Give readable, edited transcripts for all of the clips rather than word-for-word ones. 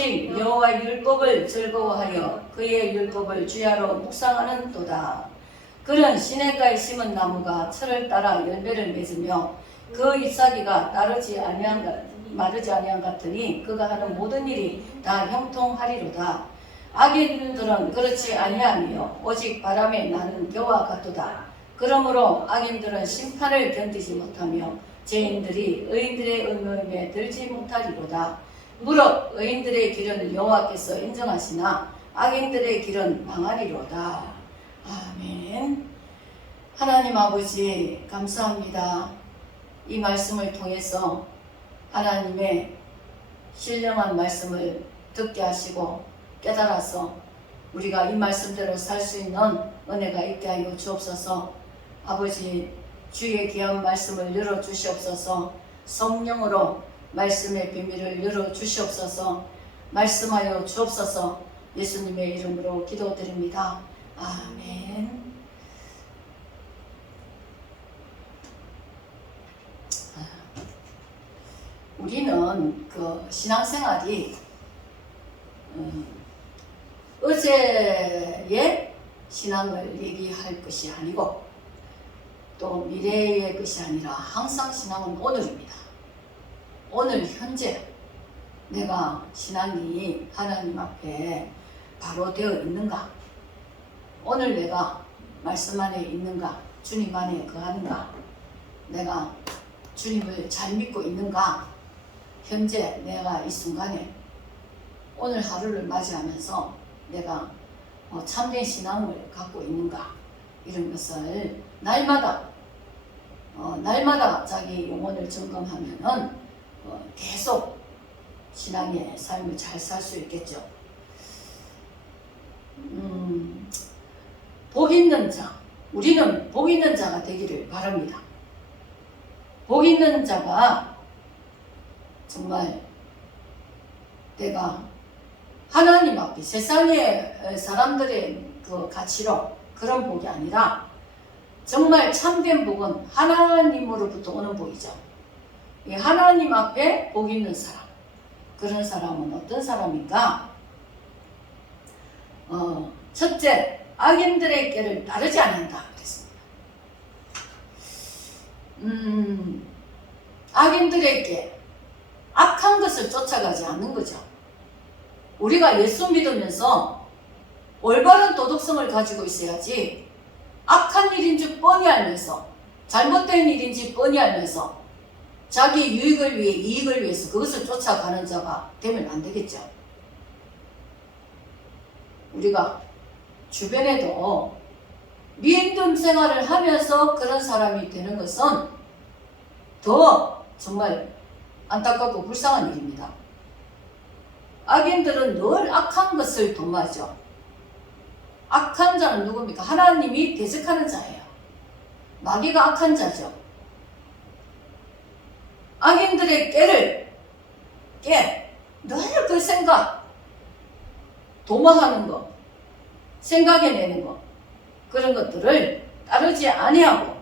오직 여호와의 율법을 즐거워하여 그의 율법을 주야로 묵상하는 도다. 그는 시냇가에 심은 나무가 철을 따라 열매를 맺으며 그 잎사귀가 마르지 아니한 같으니 그가 하는 모든 일이 다 형통하리로다. 악인들은 그렇지 아니하며 오직 바람에 나는 겨와 같도다. 그러므로 악인들은 심판을 견디지 못하며 죄인들이 의인들의 의노임에 들지 못하리로다. 무릇 의인들의 길은 여호와께서 인정하시나 악인들의 길은 망하리로다. 아멘. 하나님 아버지 감사합니다. 이 말씀을 통해서 하나님의 신령한 말씀을 듣게 하시고 깨달아서 우리가 이 말씀대로 살 수 있는 은혜가 있게 하여 주옵소서. 아버지 주의 귀한 말씀을 열어주시옵소서. 성령으로 말씀의 비밀을 열어주시옵소서. 말씀하여 주옵소서. 예수님의 이름으로 기도드립니다. 아멘. 우리는 그 신앙생활이 어제의 신앙을 얘기할 것이 아니고 또 미래의 것이 아니라 항상 신앙은 오늘입니다. 오늘 현재 내가 신앙이 하나님 앞에 바로 되어 있는가? 오늘 내가 말씀 안에 있는가? 주님 안에 거하는가? 내가 주님을 잘 믿고 있는가? 현재 내가 이 순간에 오늘 하루를 맞이하면서 내가 참된 신앙을 갖고 있는가? 이런 것을 날마다 자기 영혼을 점검하면은 계속 신앙의 삶을 잘 살 수 있겠죠. 복 있는 자, 우리는 복 있는 자가 되기를 바랍니다. 복 있는 자가 정말 내가 하나님 앞에 세상의 사람들의 그 가치로 그런 복이 아니라 정말 참된 복은 하나님으로부터 오는 복이죠. 하나님 앞에 복 있는 사람, 그런 사람은 어떤 사람인가? 첫째, 악인들의 길을 따르지 않는다 그랬습니다. 악인들의 길, 악한 것을 쫓아가지 않는 거죠. 우리가 예수 믿으면서 올바른 도덕성을 가지고 있어야지 악한 일인지 뻔히 알면서 잘못된 일인지 뻔히 알면서 자기 유익을 위해 이익을 위해서 그것을 쫓아가는 자가 되면 안 되겠죠. 우리가 주변에도 믿음 생활을 하면서 그런 사람이 되는 것은 더 정말 안타깝고 불쌍한 일입니다. 악인들은 늘 악한 것을 도모하죠. 악한 자는 누굽니까? 하나님이 대적하는 자예요. 마귀가 악한 자죠. 악인들의 늘 그 생각, 도모하는 것, 생각해내는 것, 그런 것들을 따르지 아니하고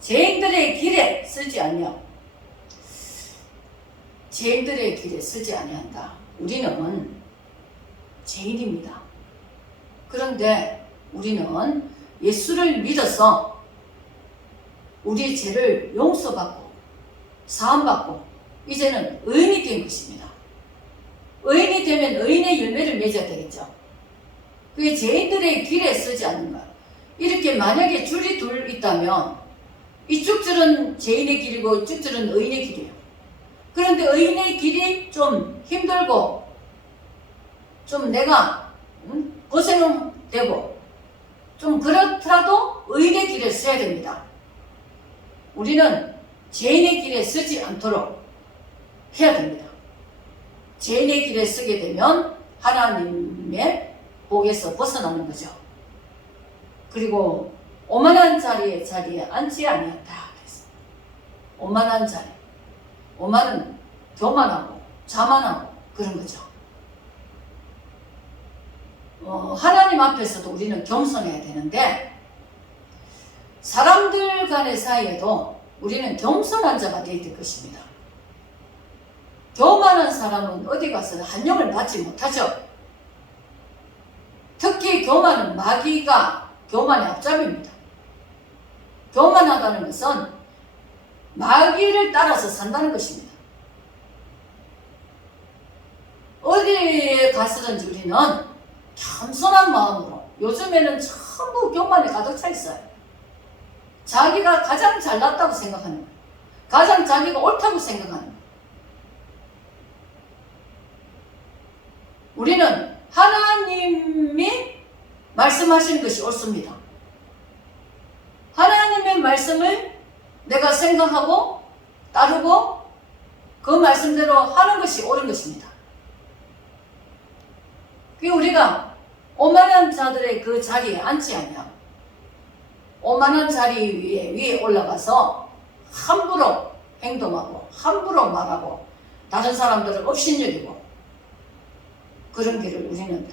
죄인들의 길에 쓰지 아니하고 죄인들의 길에 쓰지 아니한다. 우리는 죄인입니다. 그런데 우리는 예수를 믿어서 우리 죄를 용서받고 사함받고 이제는 의인이 된 것입니다. 의인이 되면 의인의 열매를 맺어야 되겠죠. 그게 죄인들의 길에 쓰지 않는가. 이렇게 만약에 줄이 둘 있다면 이쪽 줄은 죄인의 길이고 이쪽 줄은 의인의 길이에요. 그런데 의인의 길이 좀 힘들고 좀 내가 고생은 되고 좀 그렇더라도 의인의 길에 써야 됩니다. 우리는 죄인의 길에 쓰지 않도록 해야 됩니다. 죄인의 길에 쓰게 되면 하나님의 복에서 벗어나는 거죠. 그리고 오만한 자리에 앉지 아니었다. 오만한 자리. 오만은 교만하고 자만하고 그런 거죠. 하나님 앞에서도 우리는 겸손해야 되는데 사람들 간의 사이에도 우리는 겸손한 자가 되어야 될 것입니다. 교만한 사람은 어디 가서 한용을 받지 못하죠. 특히 교만은 마귀가 교만의 앞잡이입니다. 교만하다는 것은 마귀를 따라서 산다는 것입니다. 어디에 가서든지 우리는 겸손한 마음으로, 요즘에는 전부 교만에 가득 차 있어요. 자기가 가장 잘났다고 생각하는 거예요. 가장 자기가 옳다고 생각하는 거예요. 우리는 하나님이 말씀하시는 것이 옳습니다. 하나님의 말씀을 내가 생각하고 따르고 그 말씀대로 하는 것이 옳은 것입니다. 우리가 오만한 자들의 그 자리에 앉지 않냐. 오만한 자리 위에 올라가서 함부로 행동하고 함부로 말하고 다른 사람들을 업신여기고 그런 길을 우리는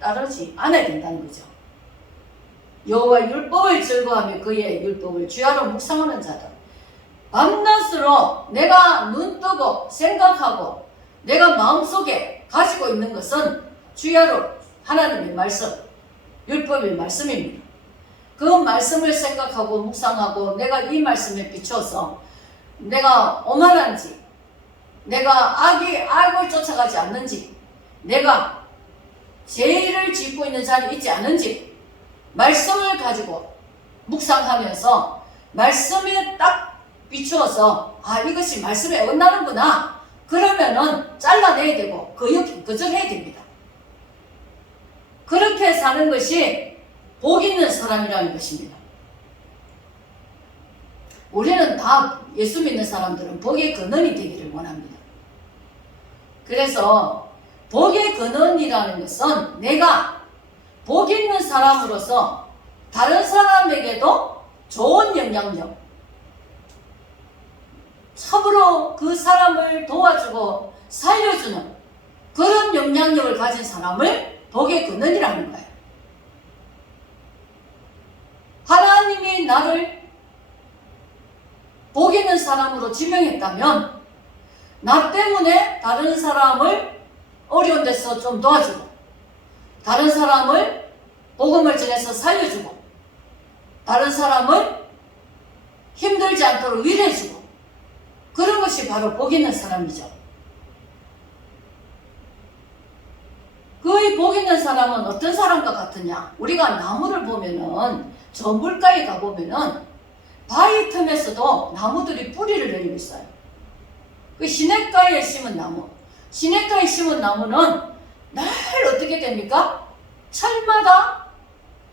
따르지 않아야 된다는 거죠. 여호와의 율법을 즐거워하며 그의 율법을 주야로 묵상하는 자들, 밤낮으로 내가 눈뜨고 생각하고 내가 마음속에 가지고 있는 것은 주야로 하나님의 말씀, 율법의 말씀입니다. 그 말씀을 생각하고 묵상하고 내가 이 말씀에 비춰서 내가 오만한지, 내가 악을 쫓아가지 않는지, 내가 죄를 짓고 있는 자리에 있지 않은지 말씀을 가지고 묵상하면서 말씀에 딱 비추어서 이것이 말씀에 어긋나는구나. 그러면은 잘라내야 되고 거절해야 됩니다. 그렇게 사는 것이 복 있는 사람이라는 것입니다. 우리는 다 예수 믿는 사람들은 복의 근원이 되기를 원합니다. 그래서 복의 근원이라는 것은 내가 복 있는 사람으로서 다른 사람에게도 좋은 영향력, 참으로 그 사람을 도와주고 살려주는 그런 영향력을 가진 사람을 복의 근원이라는 거예요. 하나님이 나를 복 있는 사람으로 지명했다면 나 때문에 다른 사람을 어려운 데서 좀 도와주고 다른 사람을 복음을 전해서 살려주고 다른 사람을 힘들지 않도록 위로해주고 그런 것이 바로 복 있는 사람이죠. 그 복 있는 사람은 어떤 사람과 같으냐? 우리가 나무를 보면은 저 물가에 가보면은 바위 틈에서도 나무들이 뿌리를 내리고 있어요. 그 시냇가에 심은 나무, 시냇가에 심은 나무는 늘 어떻게 됩니까? 철마다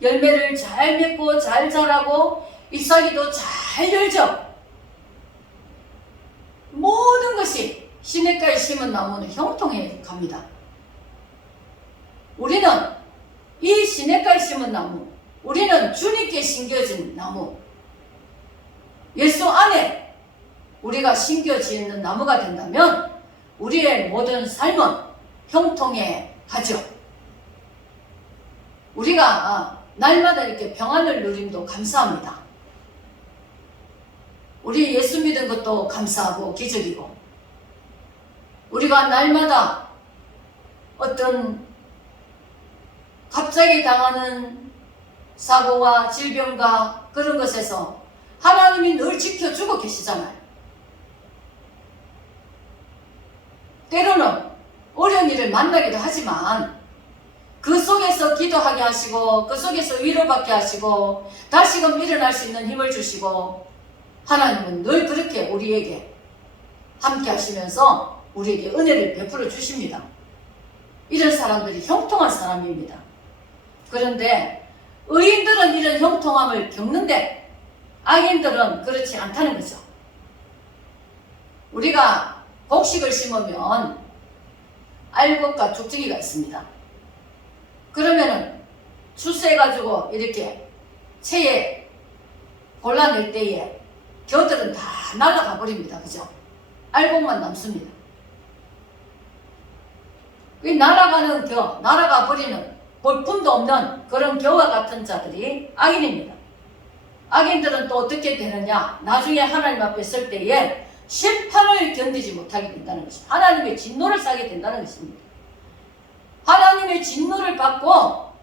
열매를 잘 맺고 잘 자라고 잎사귀도 잘 열죠. 모든 것이 시냇가에 심은 나무는 형통해 갑니다. 우리는 이 시냇가에 심은 나무, 우리는 주님께 심겨진 나무, 예수 안에 우리가 심겨지는 나무가 된다면 우리의 모든 삶은 형통해 가죠. 우리가 날마다 이렇게 평안을 누림도 감사합니다. 우리 예수 믿은 것도 감사하고 기적이고, 우리가 날마다 어떤 갑자기 당하는 사고와 질병과 그런 것에서 하나님이 늘 지켜주고 계시잖아요. 때로는 어려운 일을 만나기도 하지만 그 속에서 기도하게 하시고 그 속에서 위로받게 하시고 다시금 일어날 수 있는 힘을 주시고 하나님은 늘 그렇게 우리에게 함께 하시면서 우리에게 은혜를 베풀어 주십니다. 이런 사람들이 형통한 사람입니다. 그런데 의인들은 이런 형통함을 겪는데 악인들은 그렇지 않다는 거죠. 우리가 곡식을 심으면 알곡과 죽쟁이가 있습니다. 그러면은 추수해가지고 이렇게 채에 골라낼 때에 겨들은 다 날아가 버립니다. 그죠? 알곡만 남습니다. 그 날아가는 겨, 날아가 버리는 볼품도 없는 그런 겨와 같은 자들이 악인입니다. 악인들은 또 어떻게 되느냐? 나중에 하나님 앞에 설 때에 심판을 견디지 못하게 된다는 것입니다. 하나님의 진노를 싸게 된다는 것입니다. 하나님의 진노를 받고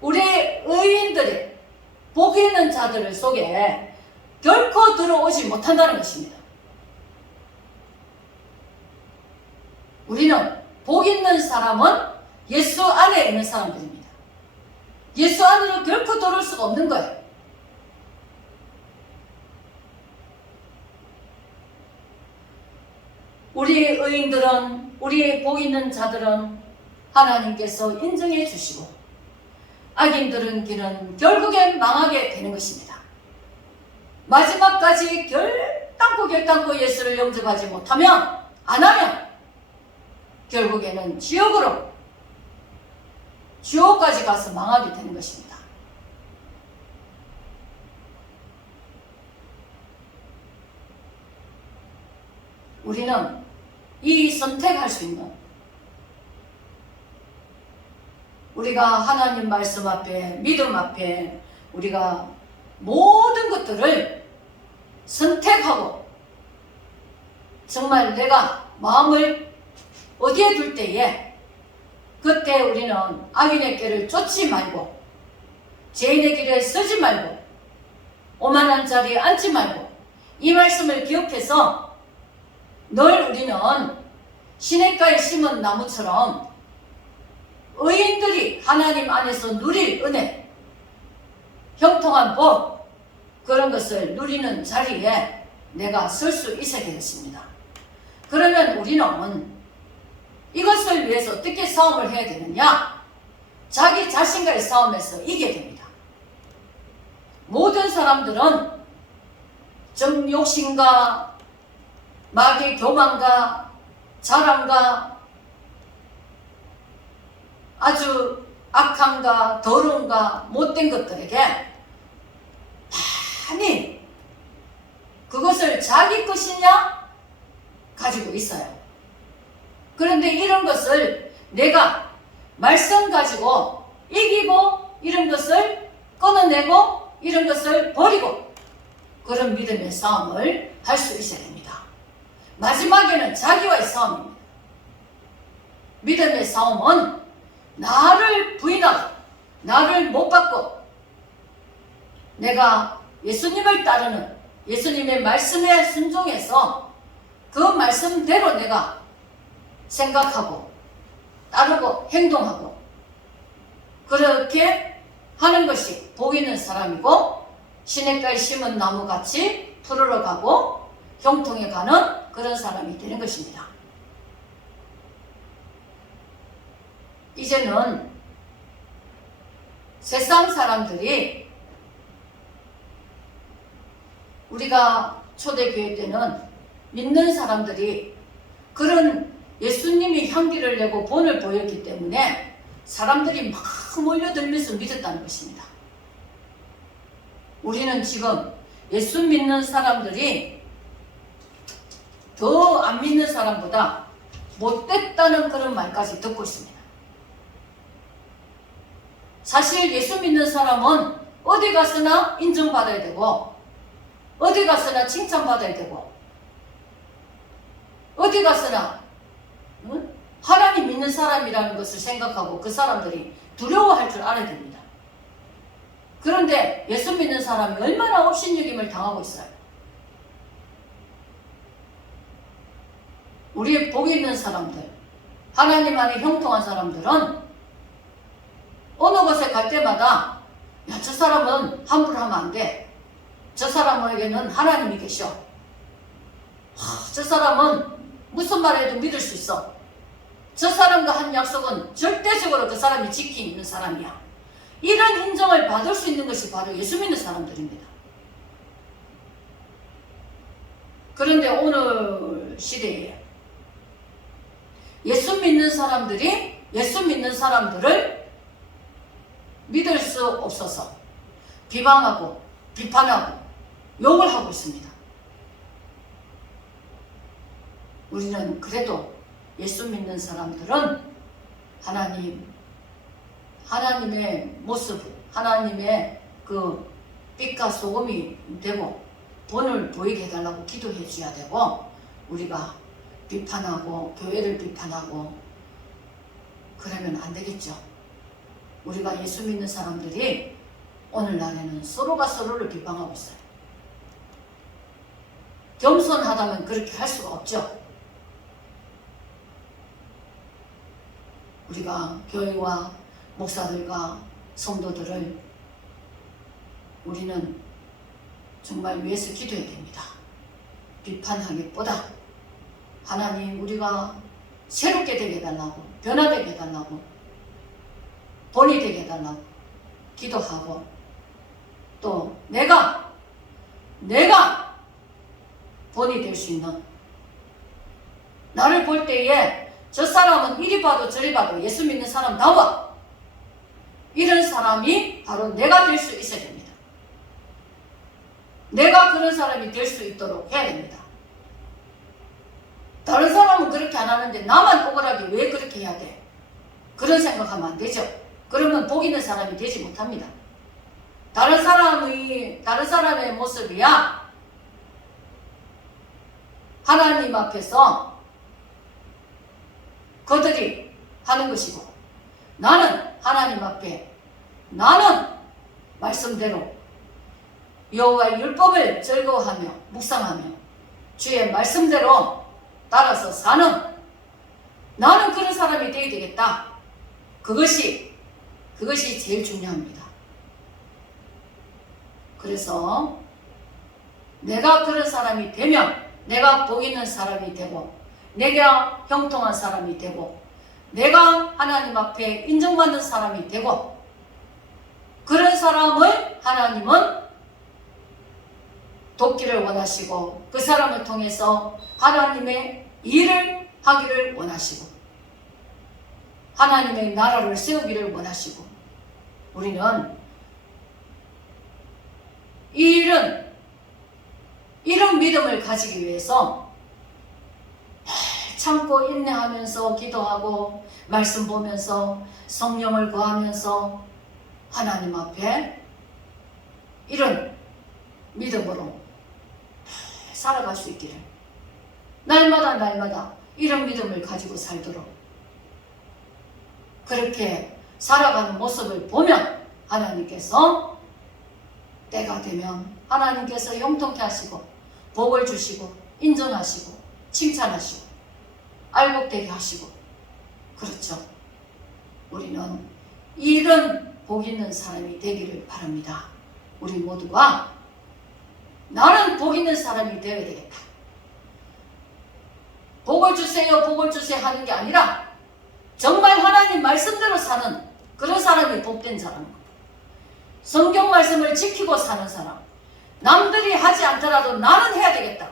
우리 의인들의 복 있는 자들 속에 결코 들어오지 못한다는 것입니다. 우리는 복 있는 사람은 예수 안에 있는 사람들입니다. 예수 안으로 결코 들어올 수가 없는 거예요. 우리 의인들은, 우리 복 있는 자들은 하나님께서 인정해 주시고 악인들은 길은 결국엔 망하게 되는 것입니다. 마지막까지 결단코 예수를 영접하지 못하면, 안 하면 결국에는 지옥까지 가서 망하게 되는 것입니다. 우리는 이 선택할 수 있는, 우리가 하나님 말씀 앞에, 믿음 앞에 우리가 모든 것들을 선택하고 정말 내가 마음을 어디에 둘 때에 그때 우리는 악인의 길을 쫓지 말고 죄인의 길에 서지 말고 오만한 자리에 앉지 말고 이 말씀을 기억해서 늘 우리는 시냇가에 심은 나무처럼 의인들이 하나님 안에서 누릴 은혜, 형통한 복, 그런 것을 누리는 자리에 내가 설 수 있어야 되겠습니다. 그러면 우리는 이것을 위해서 어떻게 싸움을 해야 되느냐? 자기 자신과의 싸움에서 이겨야 됩니다. 모든 사람들은 정 욕심과 마귀의 교만과 자랑과 아주 악함과 더러움과 못된 것들에게 많이 그것을 자기 것이냐 가지고 있어요. 그런데 이런 것을 내가 말씀 가지고 이기고 이런 것을 끊어내고 이런 것을 버리고 그런 믿음의 싸움을 할 수 있어야 됩니다. 마지막에는 자기와의 싸움입니다. 믿음의 싸움은 나를 부인하고 나를 못 받고 내가 예수님을 따르는 예수님의 말씀에 순종해서 그 말씀대로 내가 생각하고 따르고 행동하고 그렇게 하는 것이 복 있는 사람이고 시냇가에 심은 나무같이 푸르러 가고 형통해 가는 그런 사람이 되는 것입니다. 이제는 세상 사람들이 우리가 초대교회 때는 믿는 사람들이 그런 예수님이 향기를 내고 본을 보였기 때문에 사람들이 막 몰려들면서 믿었다는 것입니다. 우리는 지금 예수 믿는 사람들이 더 안 믿는 사람보다 못됐다는 그런 말까지 듣고 있습니다. 사실 예수 믿는 사람은 어디 가서나 인정받아야 되고 어디 가서나 칭찬받아야 되고 어디 가서나 하나님 믿는 사람이라는 것을 생각하고 그 사람들이 두려워할 줄 알아야 됩니다. 그런데 예수 믿는 사람이 얼마나 업신여김을 당하고 있어요. 우리의 복 있는 사람들, 하나님 안에 형통한 사람들은 어느 곳에 갈 때마다 야, 저 사람은 함부로 하면 안 돼. 저 사람에게는 하나님이 계셔. 저 사람은 무슨 말해도 믿을 수 있어. 저 사람과 한 약속은 절대적으로 그 사람이 지키는 사람이야. 이런 인정을 받을 수 있는 것이 바로 예수 믿는 사람들입니다. 그런데 오늘 시대에 예수 믿는 사람들이 예수 믿는 사람들을 믿을 수 없어서 비방하고 비판하고 욕을 하고 있습니다. 우리는 그래도 예수 믿는 사람들은 하나님의 모습, 하나님의 그 빛과 소금이 되고 본을 보이게 해달라고 기도해 줘야 되고, 우리가 비판하고 교회를 비판하고 그러면 안 되겠죠. 우리가 예수 믿는 사람들이 오늘날에는 서로가 서로를 비방하고 있어요. 겸손하다면 그렇게 할 수가 없죠. 우리가 교회와 목사들과 성도들을 우리는 정말 위해서 기도해야 됩니다. 비판하기보다 하나님, 우리가 새롭게 되게 해달라고, 변화되게 해달라고, 본이 되게 해달라고 기도하고, 또 내가 본이 될 수 있는, 나를 볼 때에 저 사람은 이리 봐도 저리 봐도 예수 믿는 사람 나와, 이런 사람이 바로 내가 될 수 있어야 됩니다. 내가 그런 사람이 될 수 있도록 해야 됩니다. 다른 사람은 그렇게 안 하는데 나만 억울하게 왜 그렇게 해야 돼? 그런 생각하면 안 되죠. 그러면 복 있는 사람이 되지 못합니다. 다른 사람의 모습이야 하나님 앞에서 그들이 하는 것이고, 나는 하나님 앞에, 나는 말씀대로 여호와의 율법을 즐거워하며 묵상하며 주의 말씀대로 따라서 사는, 나는 그런 사람이 되어야 되겠다. 그것이 제일 중요합니다. 그래서 내가 그런 사람이 되면 내가 복 있는 사람이 되고, 내가 형통한 사람이 되고, 내가 하나님 앞에 인정받는 사람이 되고, 그런 사람을 하나님은 돕기를 원하시고, 그 사람을 통해서 하나님의 일을 하기를 원하시고, 하나님의 나라를 세우기를 원하시고, 우리는 이런 믿음을 가지기 위해서 참고 인내하면서 기도하고 말씀 보면서 성령을 구하면서 하나님 앞에 이런 믿음으로 살아갈 수 있기를, 날마다 이런 믿음을 가지고 살도록, 그렇게 살아가는 모습을 보면 하나님께서 때가 되면 하나님께서 형통케 하시고 복을 주시고 인정하시고 칭찬하시고 알복되게 하시고, 그렇죠. 우리는 이런 복 있는 사람이 되기를 바랍니다. 우리 모두가 나는 복 있는 사람이 되어야 되겠다. 복을 주세요 하는 게 아니라 정말 하나님 말씀대로 사는 그런 사람이 복된 사람입니다. 성경 말씀을 지키고 사는 사람, 남들이 하지 않더라도 나는 해야 되겠다.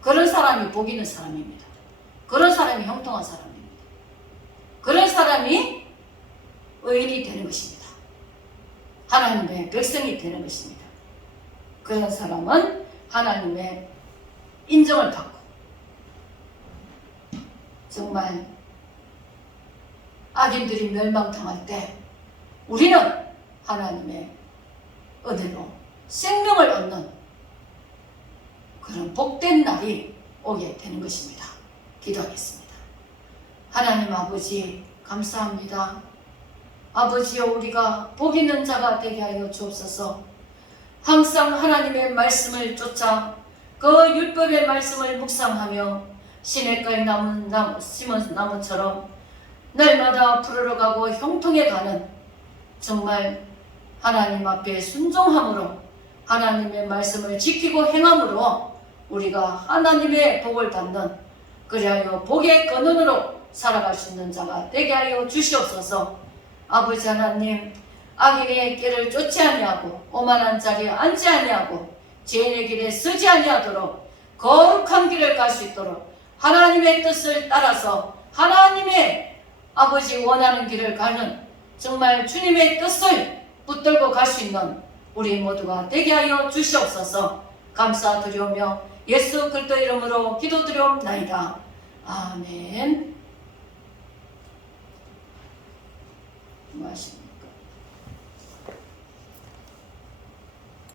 그런 사람이 복 있는 사람입니다. 그런 사람이 형통한 사람입니다. 그런 사람이 의인이 되는 것입니다. 하나님의 백성이 되는 것입니다. 그런 사람은 하나님의 인정을 받고, 정말 악인들이 멸망당할 때 우리는 하나님의 은혜로 생명을 얻는 그런 복된 날이 오게 되는 것입니다. 기도하겠습니다. 하나님 아버지, 감사합니다. 아버지여, 우리가 복 있는 자가 되게 하여 주옵소서. 항상 하나님의 말씀을 쫓아 그 율법의 말씀을 묵상하며 시냇가에 심은 나무처럼 날마다 푸르러가고 형통해가는, 정말 하나님 앞에 순종함으로 하나님의 말씀을 지키고 행함으로 우리가 하나님의 복을 받는, 그리하여 복의 근원으로 살아갈 수 있는 자가 되게 하여 주시옵소서. 아버지 하나님, 악인의 길을 쫓지 아니하고 오만한 자리에 앉지 아니하고 죄인의 길에 서지 아니하도록 거룩한 길을 갈 수 있도록 하나님의 뜻을 따라서 하나님의 아버지 원하는 길을 가는, 정말 주님의 뜻을 붙들고 갈 수 있는 우리 모두가 되게 하여 주시옵소서. 감사드리오며 예수 그리스도 이름으로 기도드리옵나이다. 아멘. 고맙습니다.